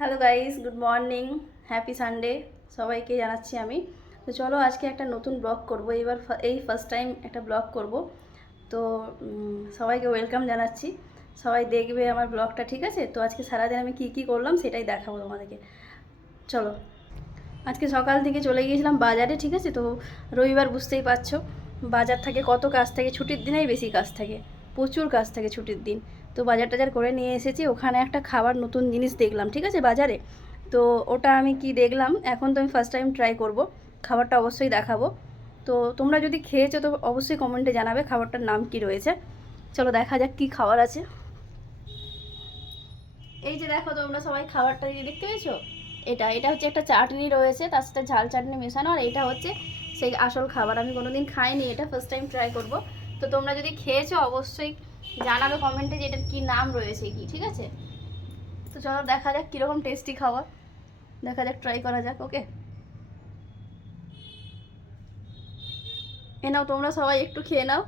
Hello guys, good morning, happy Sunday সবাইকে জানাচ্ছি আমি। তো চলো আজকে একটা নতুন ব্লগ করব। এবার এই ফার্স্ট টাইম একটা ব্লগ করব। তো সবাইকে ওয়েলকাম জানাচ্ছি। সবাই দেখবে আমার ব্লগটা, ঠিক আছে? তো আজকে সারাদিন আমি কি কি করলাম সেটাই দেখাবো তোমাদেরকে। চলো, আজকে সকাল থেকে চলে গিয়েছিলাম বাজারে, ঠিক আছে? তো রবিবার বুঝতেই পারছো, বাজার থাকে, কত কাজ থাকে, ছুটির দিনেই বেশি কাজ থাকে, প্রচুর কাজ থাকে ছুটির দিন। তো বাজার টাজার করে নিয়ে এসেছি। ওখানে একটা খাবার নতুন জিনিস দেখলাম, ঠিক আছে, বাজারে। তো ওটা আমি কি দেখলাম, এখন তো আমি ফার্স্ট টাইম ট্রাই করব। খাবারটা অবশ্যই দেখাবো। তো তোমরা যদি খেয়েছো তো অবশ্যই কমেন্টে জানাবে খাবারটার নাম কি রয়েছে। চলো দেখা যাক কী খাবার আছে। এই যে দেখো, তোমরা সবাই খাবারটা দেখতে পেয়েছো? এটা হচ্ছে একটা চাটনি রয়েছে, তার সাথে ঝাল চাটনি মেশানো। আর এটা হচ্ছে সেই আসল খাবার। আমি কোনোদিন খাইনি, এটা ফার্স্ট টাইম ট্রাই করব। তো তোমরা যদি খেয়েছো অবশ্যই জানাবে কমেন্টে যে এটার কী নাম রয়েছে, কি, ঠিক আছে? তো চলো দেখা যাক কীরকম টেস্টি খাবার, দেখা যাক, ট্রাই করা যাক। ওকে, এ নাও, তোমরা সবাই একটু খেয়ে নাও।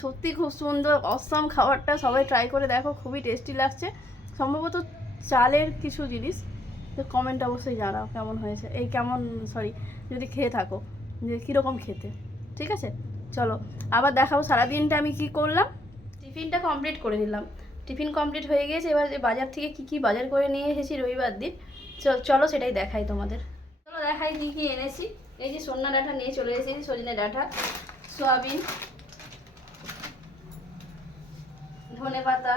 সত্যি খুব সুন্দর, অসাম খাবারটা। সবাই ট্রাই করে দেখো, খুবই টেস্টি লাগছে। সম্ভবত চালের কিছু জিনিস। তো কমেন্ট অবশ্যই জানাও কেমন হয়েছে, এই কেমন, সরি, যদি খেয়ে থাকো যে কীরকম খেতে, ঠিক আছে? চলো আবার দেখাবো সারাদিনটা আমি কি করলাম। টিফিনটা কমপ্লিট করে নিলাম, টিফিন কমপ্লিট হয়ে গিয়েছে। এবার যে বাজার থেকে কি কি বাজার করে নিয়ে এসেছি রবিবার দিন, চলো সেটাই দেখাই তোমাদের। চলো দেখাই কী কী এনেছি। এই যে সজনা ডাঁটা নিয়ে চলে এসেছি, সজনে ডাঁটা, সয়াবিন, ধনেপাতা,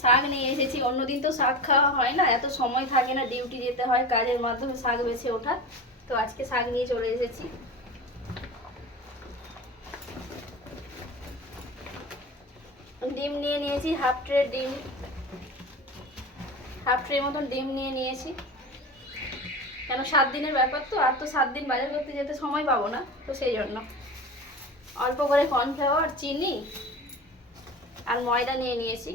শাক নিয়ে এসেছি। অন্যদিন তো শাক খাওয়া হয় না, এত সময় থাকে না, ডিউটি যেতে হয়, কাজের মাধ্যমে শাক বেছে ওঠা। তো আজকে শাক নিয়ে চলে এসেছি। ডিম নিয়ে নিয়েছি, হাফ ট্রে ডিম, হাফ ট্রে মতন ডিম নিয়ে নিয়েছি। কেন, 7 দিনের ব্যাপার তো, আর তো 7 দিন বাজার করতে যেতে সময় পাবো না, তো সেই জন্য। অল্প করে কর্নফ্লাওয়ার, চিনি আর ময়দা নিয়ে নিয়েছি।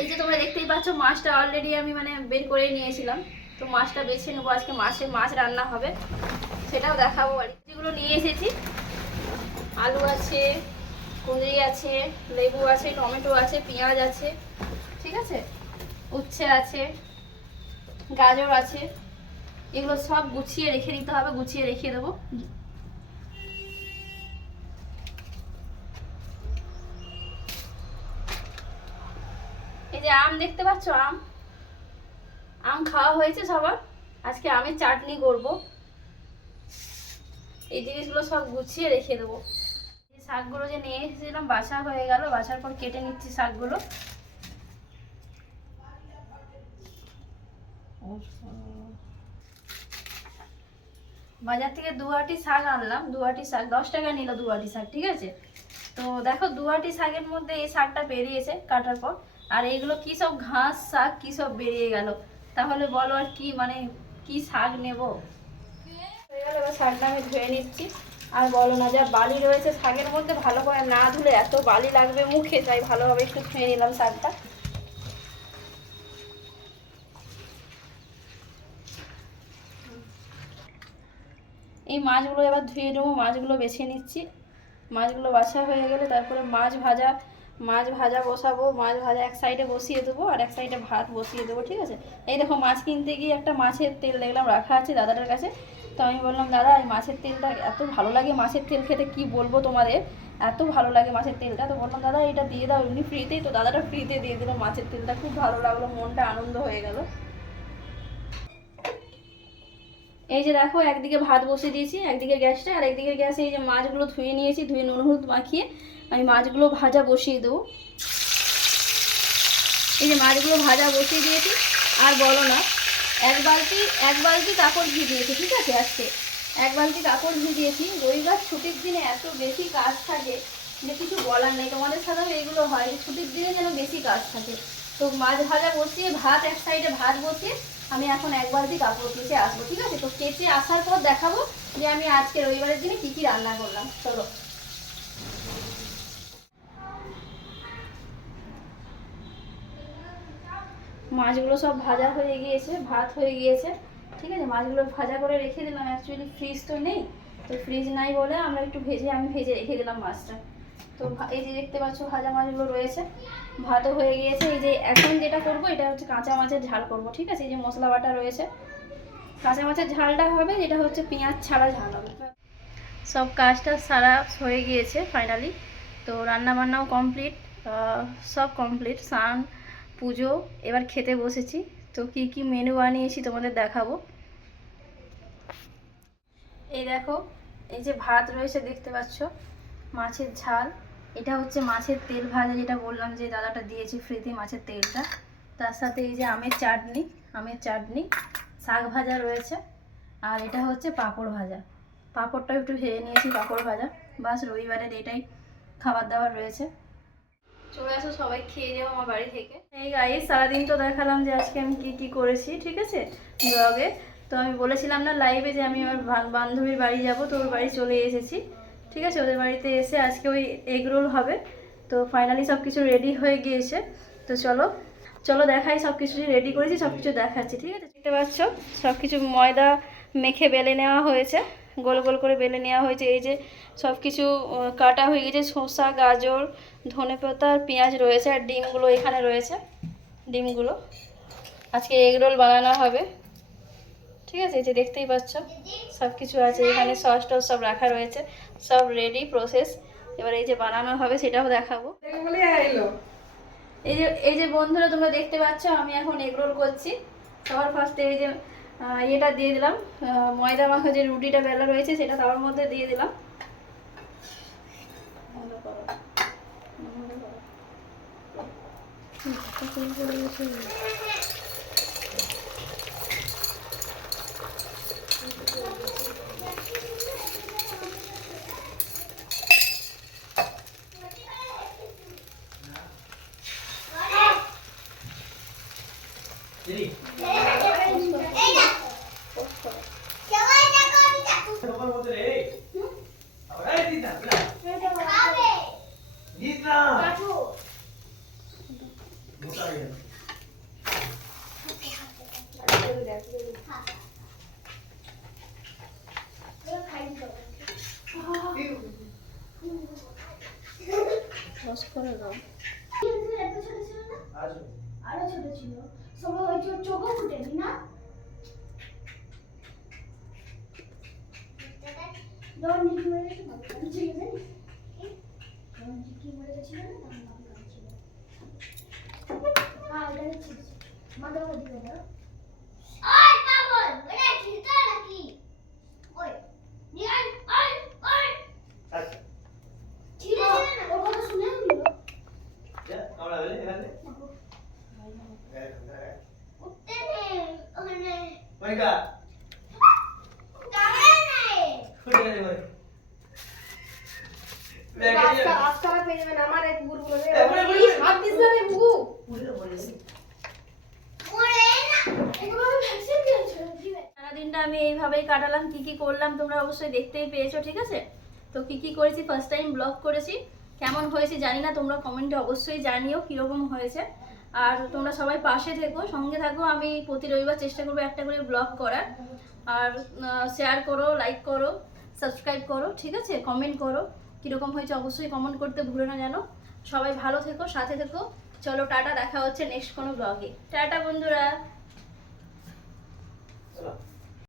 এই যে তোমরা দেখতেই পাচ্ছ, মাছটা অলরেডি আমি বের করে নিয়েছিলাম। তো মাছটা বেছে নেবো, আজকে মাছ রান্না হবে, সেটাও দেখাবো। আর যেগুলো নিয়ে এসেছি, আলু আছে, কুঁদরি আছে, লেবু আছে, টমেটো আছে, পেঁয়াজ আছে, ঠিক আছে, উচ্ছে আছে, গাজর আছে। এগুলো সব গুছিয়ে রেখে দিতে হবে, গুছিয়ে রেখে দেবো। এই যে আম দেখতে পাচ্ছ, আম আম খাওয়া হয়েছে সবার। আজকে আমের চাটনি করব। এই জিনিসগুলো সব গুছিয়ে রেখে দেবো। এই শাকগুলো যে নিয়ে এসেছিলাম বাছা হয়ে গেল, বাছার পর কেটে নিচ্ছি শাকগুলো। বাজার থেকে 2 আঁটি শাক আনলাম, 2 আঁটি শাক 10 টাকা নিল, 2 আঁটি শাক, ঠিক আছে? তো দেখো 2 আঁটি শাকের মধ্যে এই শাকটা বেরিয়েছে কাটার পর। আর এইগুলো কি সব ঘাস শাক কি সব বেরিয়ে গেল। তাহলে বলো আর কি, কি শাক নেব। হয়ে গেল, এবার শাকটা আমি ধুয়ে নিচ্ছি। আর বলো না, যা বালি রয়েছে শাকের মধ্যে, ভালো করে না ধুলে এত বালি লাগবে মুখে, তাই ভালোভাবে একটু ধুয়ে নিলাম শাকটা। এই মাছগুলো এবার ধুয়ে নেবো, মাছগুলো বেছে নিচ্ছি। মাছগুলো বাছা হয়ে গেলে তারপরে মাছ ভাজা বসাবো। মাছ ভাজা এক সাইডে বসিয়ে দেবো, আর এক সাইডে ভাত বসিয়ে দেবো, ঠিক আছে? এই দেখো, মাছ কিনতে গিয়ে একটা মাছের তেল দেখলাম রাখা আছে দাদাটার কাছে। তো আমি বললাম, দাদা এই মাছের তেলটা এত ভালো লাগে, মাছের তেল খেতে কি বলবো তোমাদের, এত ভালো লাগে মাছের তেলটা। তো বললাম, দাদা এটা দিয়ে দাও এমনি ফ্রিতেই। তো দাদাটা ফ্রিতে দিয়ে দিল মাছের তেলটা, খুব ভালো লাগলো, মনটা আনন্দ হয়ে গেল। এই যে দেখো, একদিকে ভাত বসিয়ে দিয়েছি, একদিকে গ্যাসটা, আর একদিকে গ্যাসে এই যে মাছগুলো ধুয়ে নিয়েছি, ধুয়ে নুন হলুদ মাখিয়ে আমি মাছগুলো ভাজা বসিয়ে দেবো। এই যে মাছগুলো ভাজা বসিয়ে দিয়েছি। আর বলো না, এক বালতি কাপড় ভিজিয়েছি, ঠিক আছে? আজকে 1 বালতি কাপড় ভিজিয়েছি। রবিবার ছুটির দিনে এত বেশি কাজ থাকে যে কিছু বলার নেই। তোমাদের সাথেও এগুলো হয় যে ছুটির দিনে যেন বেশি কাজ থাকে। তো মাছ ভাজা বসিয়ে, ভাত এক সাইডে ভাত বসিয়ে আমি এখন 1 বালতি কাপড় কেচে আসবো, ঠিক আছে? তো কেচে আসার পর দেখাবো যে আমি আজকে রবিবারের দিনে কী কী রান্না করলাম। চলো। মাছগুলো সব ভাজা হয়ে গিয়েছে, ভাত হয়ে গিয়েছে, ঠিক আছে। মাছগুলো ভাজা করে রেখে দিলাম, অ্যাকচুয়ালি ফ্রিজ তো নেই, তো ফ্রিজ নাই বলে আমরা একটু আমি ভেজে রেখে দিলাম মাছটা। তো এই যে দেখতে পাচ্ছ ভাজা মাছগুলো রয়েছে, ভাতও হয়ে গিয়েছে। এই যে এখন যেটা করব এটা হচ্ছে কাঁচা মাছের ঝাল করব, ঠিক আছে। এই যে মশলা বাটা রয়েছে, কাঁচা মাছের ঝালটা হবে, যেটা হচ্ছে পেঁয়াজ ছাড়া ঝাল হবে। সব কাজটা সারা হয়ে গিয়েছে ফাইনালি। তো রান্না বান্নাও কমপ্লিট, সব কমপ্লিট, স্নান পুজো, এবার খেতে বসেছি। তো কি কি মেনু বানিয়েছি তোমাদের দেখাবো। এই দেখো, এই যে ভাত রয়েছে দেখতে পাচ্ছ, মাছের ঝাল, এটা হচ্ছে মাছের তেল ভাজা, যেটা বললাম যে দাদাটা দিয়েছে ফ্রিতে মাছের তেলটা। তার সাথে এই যে আমের চাটনি, শাক ভাজা রয়েছে, আর এটা হচ্ছে পাঁপড় ভাজা। পাঁপড়টা একটু ভেজে নিয়েছি, পাঁপড় ভাজা। বাস রবিবারের এটাই খাবার দাবার রয়েছে। চলে আসো সবাই, খেয়ে যাও আমার বাড়ি থেকে। এই গাইস, সারাদিন তো দেখালাম যে আজকে আমি কি কি করেছি, ঠিক আছে, ব্লগে। তো আমি বলেছিলাম না লাইভে যে আমি আমার বান্ধবীর বাড়ি যাব, তো ওর বাড়ি চলে এসেছি, ঠিক আছে। ওদের বাড়িতে এসে আজকে ওই এগ রোল হবে। তো ফাইনালি সব কিছু রেডি হয়ে গিয়েছে। তো চলো চলো দেখাই, সব কিছু রেডি করেছি, সব কিছু দেখাচ্ছি, ঠিক আছে। দেখতে পাচ্ছ সব কিছু ময়দা মেখে বেলে নেওয়া হয়েছে, গোল গোল করে বেলে নেওয়া হয়েছে। এই যে সব কিছু কাটা হয়ে গেছে, শসা, গাজর, ধনেপাতা আর পেঁয়াজ রয়েছে, আর ডিমগুলো এখানে রয়েছে। ডিমগুলো আজকে এগ রোল বানানো হবে, ঠিক আছে। এই যে দেখতেই পাচ্ছ সব কিছু আছে এখানে, সস টস সব রাখা রয়েছে, সব রেডি প্রসেস। এবার এই যে বানানো হবে সেটাও দেখাবো। এই যে বন্ধুরা তোমরা দেখতে পাচ্ছ আমি এখন এগ রোল করছি। সবার ফার্স্টে এই যে এটা দিয়ে দিলাম, ময়দা মাখা যে রুটিটা বেলা রয়েছে সেটা তাওয়ার মধ্যে দিয়ে দিলাম। আরো ছোট ছিল, সবাই ওই চোখও ফুটেনি না। যখন নিকি মরে গেছে আমি ছিল জানিস, যখন নিকি মরে গেছিল না তখন আমি কাঁদছিল। হ্যাঁ ওটা ছিল মাথা করে দিবে না। ওই পাগল ওটা খিলতা নাকি? ওই নিয়ান ওই ওই আচ্ছা ঠিক আছে না, ওর কথা শুনে নিল যা আমরা বলে এখানে উঠতে নেই ওখানে ওইটা কামড়ে নাই ফুটে গেছে ভাই। আজকাল পেয়ে যাবেন আমার এক গুড়গুলো এই হাত দিস না রে বুবু পুরো বলেছি ওরে না একবার ভ্যাকসিন দিয়েছো দিবে। সারা দিনটা আমি এইভাবেই কাটালাম, কি কি করলাম তোমরা অবশ্যই দেখতেই পেয়েছো, ঠিক আছে। তো কি কি করেছি, ফার্স্ট টাইম ব্লগ করেছি, কেমন হয়েছে জানি না, তোমরা কমেন্টে অবশ্যই জানিও কীরকম হয়েছে। আর তোমরা সবাই পাশে থেকো, সঙ্গে থাকো, আমি প্রতি রবিবার চেষ্টা করবো একটা করে ব্লগ করার। আর শেয়ার করো, লাইক করো, সাবস্ক্রাইব করো, ঠিক আছে। কমেন্ট করো কীরকম হয়েছে, অবশ্যই কমেন্ট করতে ভুলো না যেন। সবাই ভালো থেকো, সাথে থেকো। চলো টাটা, দেখা হচ্ছে নেক্সট কোনো ব্লগে। টাটা বন্ধুরা।